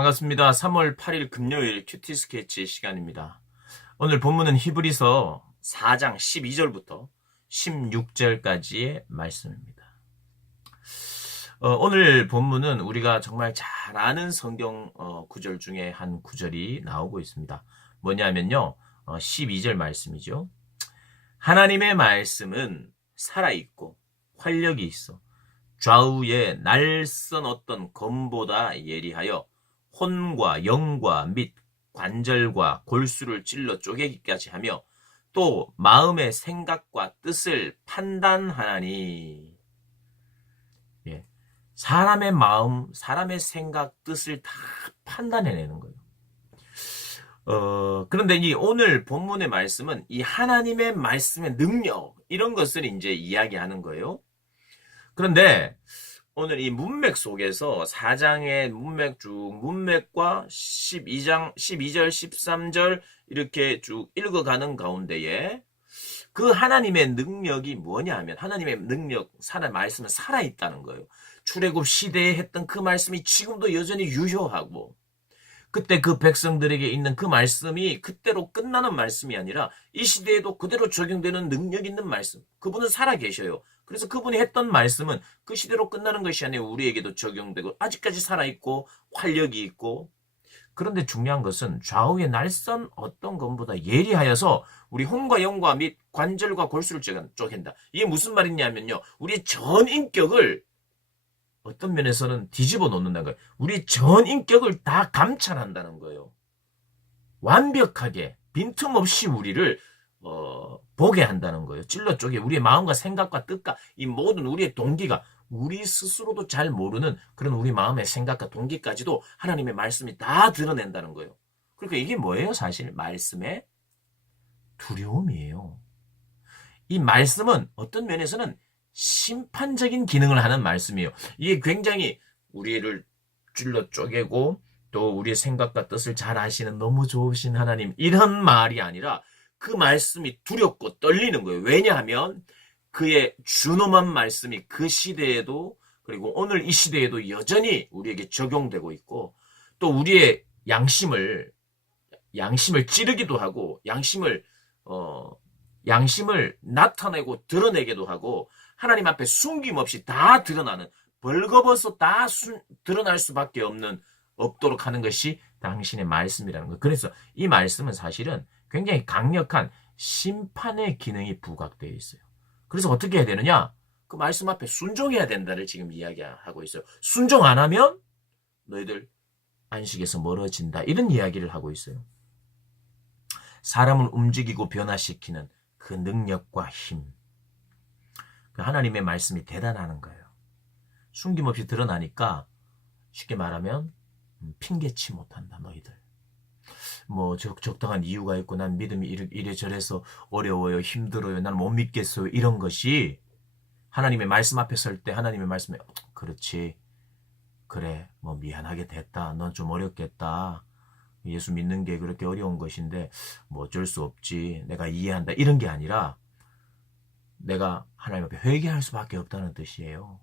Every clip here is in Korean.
반갑습니다. 3월 8일 금요일 큐티 스케치 시간입니다. 오늘 본문은 히브리서 4장 12절부터 16절까지의 말씀입니다. 오늘 본문은 우리가 정말 잘 아는 성경 구절 중에 한 구절이 나오고 있습니다. 뭐냐면요. 12절 말씀이죠. 하나님의 말씀은 살아있고 활력이 있어 좌우에 날선 어떤 검보다 예리하여 혼과 영과 및 관절과 골수를 찔러 쪼개기까지 하며 또 마음의 생각과 뜻을 판단하나니. 예. 사람의 마음, 사람의 생각, 뜻을 다 판단해내는 거예요. 그런데 이 오늘 본문의 말씀은 이 하나님의 말씀의 능력, 이런 것을 이제 이야기하는 거예요. 그런데 오늘 이 문맥 속에서 4장의 문맥 문맥과 12장, 12절, 13절 이렇게 쭉 읽어가는 가운데에 그 하나님의 능력이 뭐냐 하면 하나님의 능력, 말씀은 살아있다는 거예요. 출애굽 시대에 했던 그 말씀이 지금도 여전히 유효하고 그때 그 백성들에게 있는 그 말씀이 그때로 끝나는 말씀이 아니라 이 시대에도 그대로 적용되는 능력 있는 말씀. 그분은 살아계셔요. 그래서 그분이 했던 말씀은 그 시대로 끝나는 것이 아니라 우리에게도 적용되고 아직까지 살아있고 활력이 있고. 그런데 중요한 것은 좌우의 날선 어떤 것보다 예리하여서 우리 혼과 영과 및 관절과 골수를 쪼갠다. 이게 무슨 말이냐면요. 우리의 전 인격을 어떤 면에서는 뒤집어 놓는다는 거예요. 우리 전 인격을 다 감찰한다는 거예요. 완벽하게 빈틈없이 우리를 보게 한다는 거예요. 찔러 쪼개 우리의 마음과 생각과 뜻과 이 모든 우리의 동기가 우리 스스로도 잘 모르는 그런 우리 마음의 생각과 동기까지도 하나님의 말씀이 다 드러낸다는 거예요. 그러니까 이게 뭐예요? 사실 말씀의 두려움이에요. 이 말씀은 어떤 면에서는 심판적인 기능을 하는 말씀이에요. 이게 굉장히 우리를 찔러 쪼개고 또 우리의 생각과 뜻을 잘 아시는 너무 좋으신 하나님, 이런 말이 아니라 그 말씀이 두렵고 떨리는 거예요. 왜냐하면 그의 준엄한 말씀이 그 시대에도 그리고 오늘 이 시대에도 여전히 우리에게 적용되고 있고 또 우리의 양심을 찌르기도 하고 양심을 나타내고 드러내기도 하고 하나님 앞에 숨김없이 다 드러나는 벌거벗어 다 드러날 수밖에 없도록 하는 것이 당신의 말씀이라는 거예요. 그래서 이 말씀은 사실은 굉장히 강력한 심판의 기능이 부각되어 있어요. 그래서 어떻게 해야 되느냐? 그 말씀 앞에 순종해야 된다를 지금 이야기하고 있어요. 순종 안 하면 너희들 안식에서 멀어진다. 이런 이야기를 하고 있어요. 사람을 움직이고 변화시키는 그 능력과 힘. 그 하나님의 말씀이 대단한 거예요. 숨김없이 드러나니까 쉽게 말하면 핑계치 못한다 너희들. 뭐 적당한 이유가 있고 난 믿음이 이래저래서 어려워요, 힘들어요, 난 못 믿겠어요, 이런 것이 하나님의 말씀 앞에 설 때 하나님의 말씀에 그렇지, 그래, 뭐 미안하게 됐다, 넌 좀 어렵겠다, 예수 믿는 게 그렇게 어려운 것인데 뭐 어쩔 수 없지, 내가 이해한다, 이런 게 아니라 내가 하나님 앞에 회개할 수밖에 없다는 뜻이에요.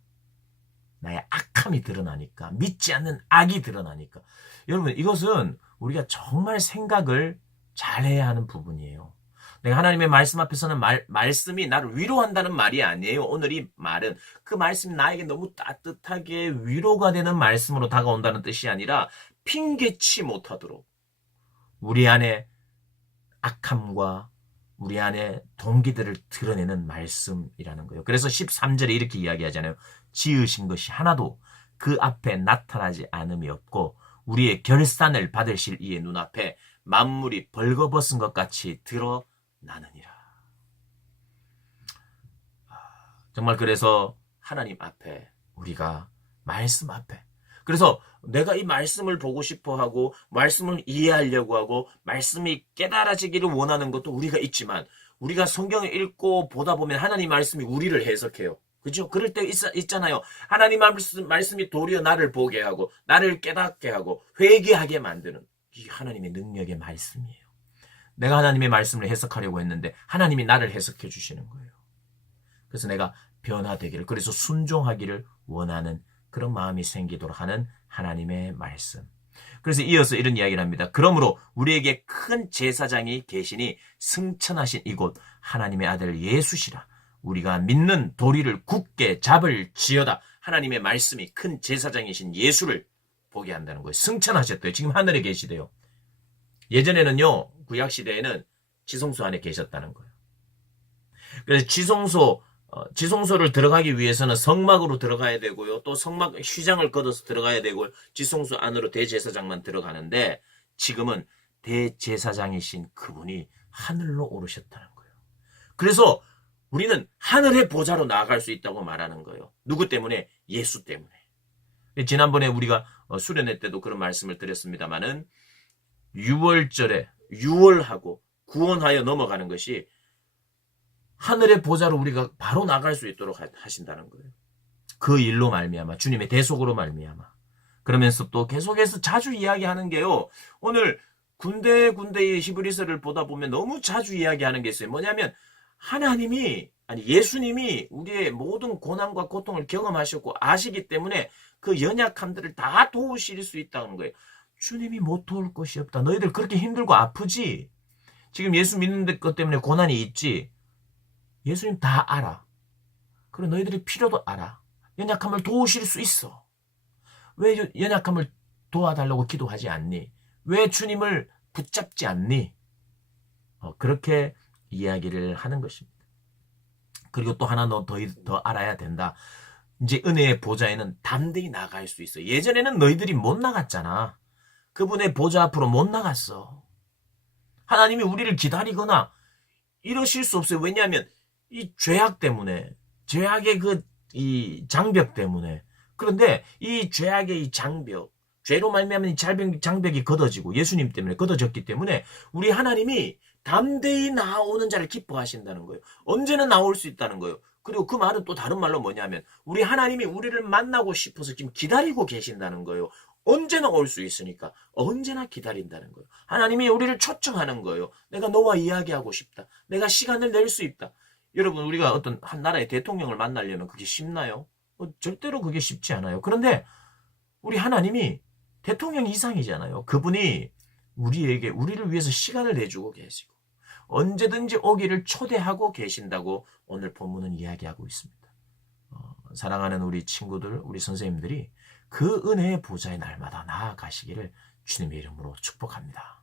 나의 악함이 드러나니까, 믿지 않는 악이 드러나니까. 여러분, 이것은 우리가 정말 생각을 잘해야 하는 부분이에요. 내가 하나님의 말씀 앞에서는 말씀이 나를 위로한다는 말이 아니에요. 오늘 이 말은 그 말씀이 나에게 너무 따뜻하게 위로가 되는 말씀으로 다가온다는 뜻이 아니라 핑계치 못하도록 우리 안에 악함과 우리 안에 동기들을 드러내는 말씀이라는 거예요. 그래서 13절에 이렇게 이야기하잖아요. 지으신 것이 하나도 그 앞에 나타나지 않음이 없고 우리의 결산을 받으실 이의 눈앞에 만물이 벌거벗은 것 같이 드러나느니라. 정말 그래서 하나님 앞에 우리가 말씀 앞에 그래서 내가 이 말씀을 보고 싶어 하고 말씀을 이해하려고 하고 말씀이 깨달아지기를 원하는 것도 우리가 있지만 우리가 성경을 읽고 보다 보면 하나님 말씀이 우리를 해석해요. 그죠? 그럴 때 있잖아요. 하나님 말씀이 도리어 나를 보게 하고 나를 깨닫게 하고 회개하게 만드는 이 하나님의 능력의 말씀이에요. 내가 하나님의 말씀을 해석하려고 했는데 하나님이 나를 해석해 주시는 거예요. 그래서 내가 변화되기를, 그래서 순종하기를 원하는 그런 마음이 생기도록 하는 하나님의 말씀. 그래서 이어서 이런 이야기를 합니다. 그러므로 우리에게 큰 제사장이 계시니 승천하신 이곳 하나님의 아들 예수시라. 우리가 믿는 도리를 굳게 잡을지어다. 하나님의 말씀이 큰 제사장이신 예수를 보게 한다는 거예요. 승천하셨대요. 지금 하늘에 계시대요. 예전에는요, 구약시대에는 지성소 안에 계셨다는 거예요. 그래서 지성소를 들어가기 위해서는 성막으로 들어가야 되고요. 또 성막 휘장을 걷어서 들어가야 되고 지성소 안으로 대제사장만 들어가는데 지금은 대제사장이신 그분이 하늘로 오르셨다는 거예요. 그래서 우리는 하늘의 보좌로 나아갈 수 있다고 말하는 거예요. 누구 때문에? 예수 때문에. 지난번에 우리가 수련회 때도 그런 말씀을 드렸습니다마는 6월절에 6월하고 구원하여 넘어가는 것이 하늘의 보좌로 우리가 바로 나갈 수 있도록 하신다는 거예요. 그 일로 말미암아 주님의 대속으로 말미암아. 그러면서 또 계속해서 자주 이야기하는 게요. 오늘 군데군데의 히브리서를 보다 보면 너무 자주 이야기하는 게 있어요. 뭐냐면 예수님이 우리의 모든 고난과 고통을 경험하셨고 아시기 때문에 그 연약함들을 다 도우실 수 있다는 거예요. 주님이 못 도울 것이 없다. 너희들 그렇게 힘들고 아프지? 지금 예수 믿는 것 때문에 고난이 있지? 예수님 다 알아. 그리고 너희들의 필요도 알아. 연약함을 도우실 수 있어. 왜 연약함을 도와달라고 기도하지 않니? 왜 주님을 붙잡지 않니? 그렇게 이야기를 하는 것입니다. 그리고 또 하나 더 알아야 된다. 이제 은혜의 보좌에는 담대히 나갈 수 있어. 예전에는 너희들이 못 나갔잖아. 그분의 보좌 앞으로 못 나갔어. 하나님이 우리를 기다리거나 이러실 수 없어요. 왜냐하면 이 죄악 때문에, 죄악의 이 장벽 때문에. 그런데 이 죄악의 이 장벽, 죄로 말미암은 이 장벽이 걷어지고 예수님 때문에 걷어졌기 때문에 우리 하나님이 담대히 나오는 자를 기뻐하신다는 거예요. 언제나 나올 수 있다는 거예요. 그리고 그 말은 또 다른 말로 뭐냐면 우리 하나님이 우리를 만나고 싶어서 지금 기다리고 계신다는 거예요. 언제나 올 수 있으니까 언제나 기다린다는 거예요. 하나님이 우리를 초청하는 거예요. 내가 너와 이야기하고 싶다. 내가 시간을 낼 수 있다. 여러분 우리가 어떤 한 나라의 대통령을 만나려면 그게 쉽나요? 절대로 그게 쉽지 않아요. 그런데 우리 하나님이 대통령 이상이잖아요. 그분이 우리를 위해서 시간을 내주고 계시고 언제든지 오기를 초대하고 계신다고 오늘 본문은 이야기하고 있습니다. 사랑하는 우리 친구들, 우리 선생님들이 그 은혜의 보좌의 날마다 나아가시기를 주님의 이름으로 축복합니다.